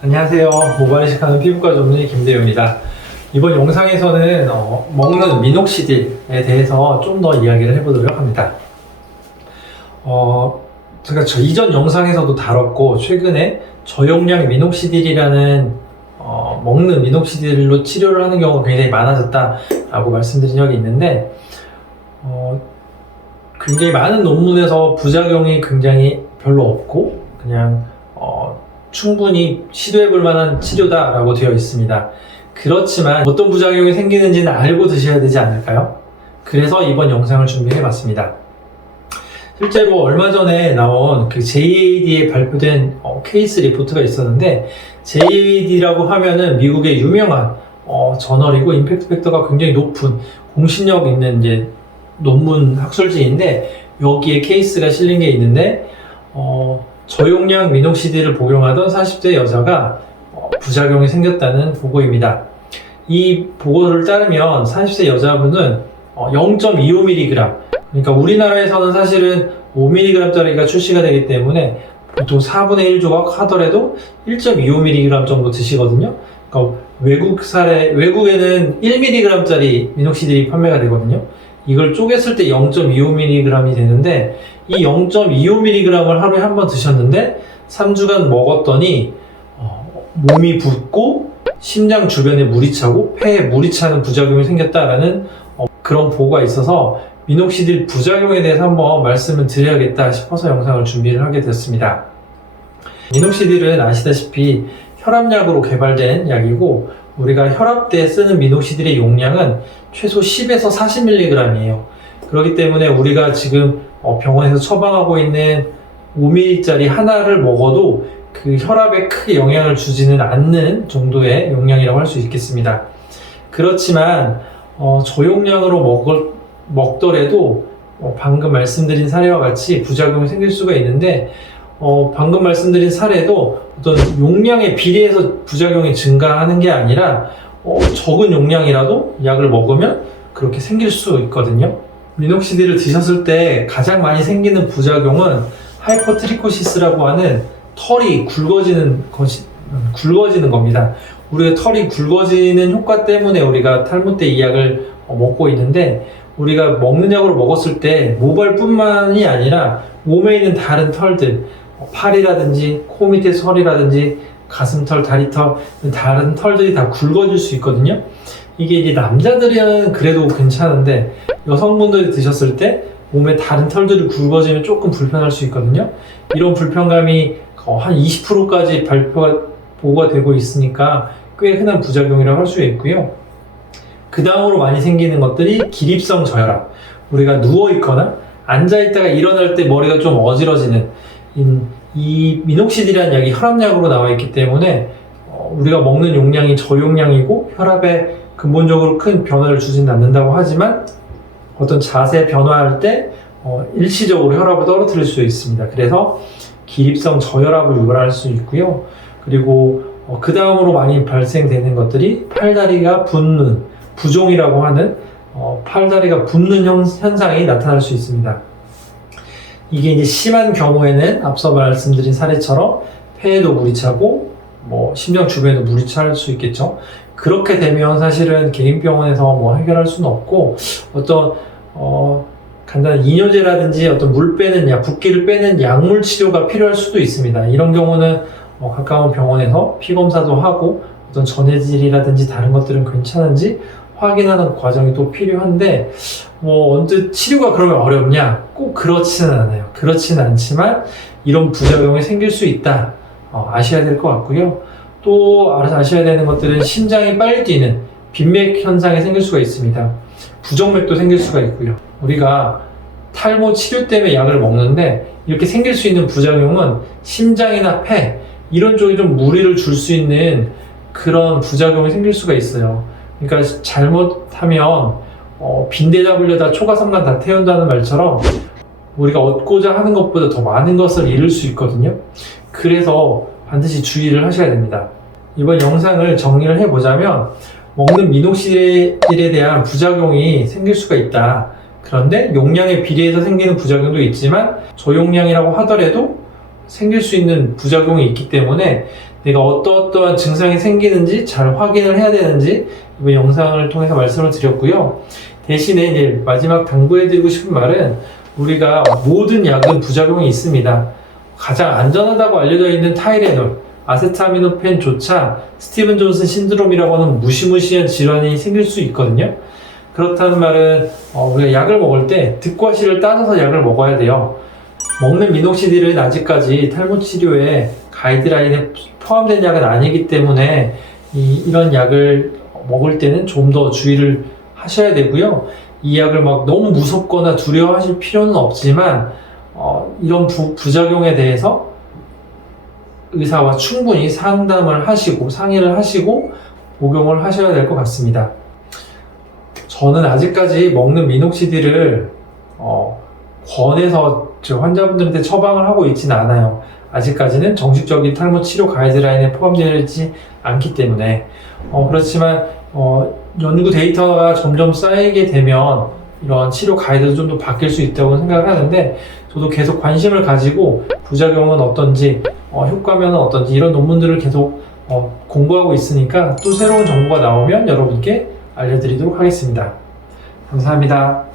안녕하세요. 모발 이식하는 피부과 전문의 김대효입니다. 이번 영상에서는 먹는 미녹시딜에 대해서 좀 더 이야기를 해보도록 합니다. 제가 이전 영상에서도 다뤘고 최근에 저용량 미녹시딜이라는 먹는 미녹시딜로 치료를 하는 경우가 굉장히 많아졌다라고 말씀드린 적이 있는데 굉장히 많은 논문에서 부작용이 굉장히 별로 없고 그냥 충분히 시도해볼 만한 치료다라고 되어 있습니다. 그렇지만 어떤 부작용이 생기는지는 알고 드셔야 되지 않을까요? 그래서 이번 영상을 준비해봤습니다. 실제로 얼마 전에 나온 그 JAD에 발표된 케이스 리포트가 있었는데, JAD라고 하면은 미국의 유명한 저널이고 임팩트 팩터가 굉장히 높은 공신력 있는 이제 논문 학술지인데, 여기에 케이스가 실린 게 있는데 저용량 미녹시딜을 복용하던 40대 여자가 부작용이 생겼다는 보고입니다. 이 보고를 따르면 40세 여자분은 0.25mg, 그러니까 우리나라에서는 사실은 5mg짜리가 출시가 되기 때문에 보통 4분의 1 조각 하더라도 1.25mg 정도 드시거든요. 그러니까 외국에는 1mg짜리 미녹시딜이 판매가 되거든요. 이걸 쪼갰을 때 0.25mg이 되는데, 이 0.25mg을 하루에 한 번 드셨는데 3주간 먹었더니 몸이 붓고 심장 주변에 물이 차고 폐에 물이 차는 부작용이 생겼다라는 그런 보고가 있어서 미녹시딜 부작용에 대해서 한번 말씀을 드려야겠다 싶어서 영상을 준비를 하게 됐습니다. 미녹시딜은 아시다시피 혈압약으로 개발된 약이고, 우리가 혈압 때 쓰는 미녹시딜의 용량은 최소 10에서 40mg이에요. 그렇기 때문에 우리가 지금 병원에서 처방하고 있는 5ml짜리 하나를 먹어도 그 혈압에 크게 영향을 주지는 않는 정도의 용량이라고 할 수 있겠습니다. 그렇지만 저용량으로 먹더라도 방금 말씀드린 사례와 같이 부작용이 생길 수가 있는데, 방금 말씀드린 사례도 어떤 용량에 비례해서 부작용이 증가하는 게 아니라 적은 용량이라도 약을 먹으면 그렇게 생길 수 있거든요. 미녹시딜을 드셨을 때 가장 많이 생기는 부작용은 하이퍼트리코시스라고 하는 털이 굵어지는 겁니다. 우리가 털이 굵어지는 효과 때문에 우리가 탈모 때 이 약을 먹고 있는데, 우리가 먹는 약으로 먹었을 때 모발뿐만이 아니라 몸에 있는 다른 털들, 팔이라든지 코 밑에 털이라든지 가슴털, 다리털, 다른 털들이 다 굵어질 수 있거든요. 이게 이제 남자들은 그래도 괜찮은데 여성분들이 드셨을 때 몸에 다른 털들이 굵어지면 조금 불편할 수 있거든요. 이런 불편감이 한 20%까지 보고가 되고 있으니까 꽤 흔한 부작용이라고 할 수 있고요. 그 다음으로 많이 생기는 것들이 기립성 저혈압. 우리가 누워있거나 앉아있다가 일어날 때 머리가 좀 어지러지는, 이 미녹시딜이라는 약이 혈압약으로 나와 있기 때문에 우리가 먹는 용량이 저용량이고 혈압에 근본적으로 큰 변화를 주지는 않는다고 하지만 어떤 자세 변화할 때 일시적으로 혈압을 떨어뜨릴 수 있습니다. 그래서 기립성 저혈압을 유발할 수 있고요. 그리고 그 다음으로 많이 발생되는 것들이 팔다리가 붓는, 부종이라고 하는 팔다리가 붓는 현상이 나타날 수 있습니다. 이게 이제 심한 경우에는 앞서 말씀드린 사례처럼 폐에도 물이 차고 심장 주변에도 물이 찰 수 있겠죠. 그렇게 되면 사실은 개인 병원에서 해결할 수는 없고, 어떤 간단한 이뇨제라든지 어떤 물 빼는 약, 붓기를 빼는 약물 치료가 필요할 수도 있습니다. 이런 경우는 가까운 병원에서 피 검사도 하고 어떤 전해질이라든지 다른 것들은 괜찮은지 확인하는 과정이 또 필요한데, 언뜻 치료가 그러면 어렵냐? 꼭 그렇지는 않아요. 그렇지는 않지만 이런 부작용이 생길 수 있다, 아셔야 될 것 같고요. 또 아셔야 되는 것들은 심장이 빨리 뛰는 빈맥 현상이 생길 수가 있습니다. 부정맥도 생길 수가 있고요. 우리가 탈모 치료 때문에 약을 먹는데 이렇게 생길 수 있는 부작용은 심장이나 폐, 이런 쪽에 좀 무리를 줄 수 있는 그런 부작용이 생길 수가 있어요. 그러니까 잘못하면 빈대 잡으려다 초가삼간 다 태운다는 말처럼 우리가 얻고자 하는 것보다 더 많은 것을 잃을 수 있거든요. 그래서 반드시 주의를 하셔야 됩니다. 이번 영상을 정리를 해보자면, 먹는 미녹시딜에 대한 부작용이 생길 수가 있다. 그런데 용량에 비례해서 생기는 부작용도 있지만 저용량이라고 하더라도 생길 수 있는 부작용이 있기 때문에 내가 어떠한 증상이 생기는지 잘 확인을 해야 되는지 이번 영상을 통해서 말씀을 드렸고요. 대신에 이제 마지막 당부해드리고 싶은 말은 우리가 모든 약은 부작용이 있습니다. 가장 안전하다고 알려져 있는 타이레놀, 아세타미노펜조차 스티븐 존슨 신드롬이라고 하는 무시무시한 질환이 생길 수 있거든요. 그렇다는 말은 우리가 약을 먹을 때 득과 실을 따져서 약을 먹어야 돼요. 먹는 미녹시딜은 아직까지 탈모 치료에 가이드라인에 포함된 약은 아니기 때문에 이런 약을 먹을 때는 좀 더 주의를 하셔야 되고요. 이 약을 막 너무 무섭거나 두려워하실 필요는 없지만 이런 부작용에 대해서 의사와 충분히 상담을 하시고 상의를 하시고 복용을 하셔야 될 것 같습니다. 저는 아직까지 먹는 미녹시딜을 권해서 환자분들한테 처방을 하고 있지는 않아요. 아직까지는 정식적인 탈모 치료 가이드라인에 포함되지 않기 때문에 그렇지만 연구 데이터가 점점 쌓이게 되면 이런 치료 가이드도 좀 더 바뀔 수 있다고 생각을 하는데 저도 계속 관심을 가지고 부작용은 어떤지 효과면은 어떤지 이런 논문들을 계속 공부하고 있으니까 또 새로운 정보가 나오면 여러분께 알려드리도록 하겠습니다. 감사합니다.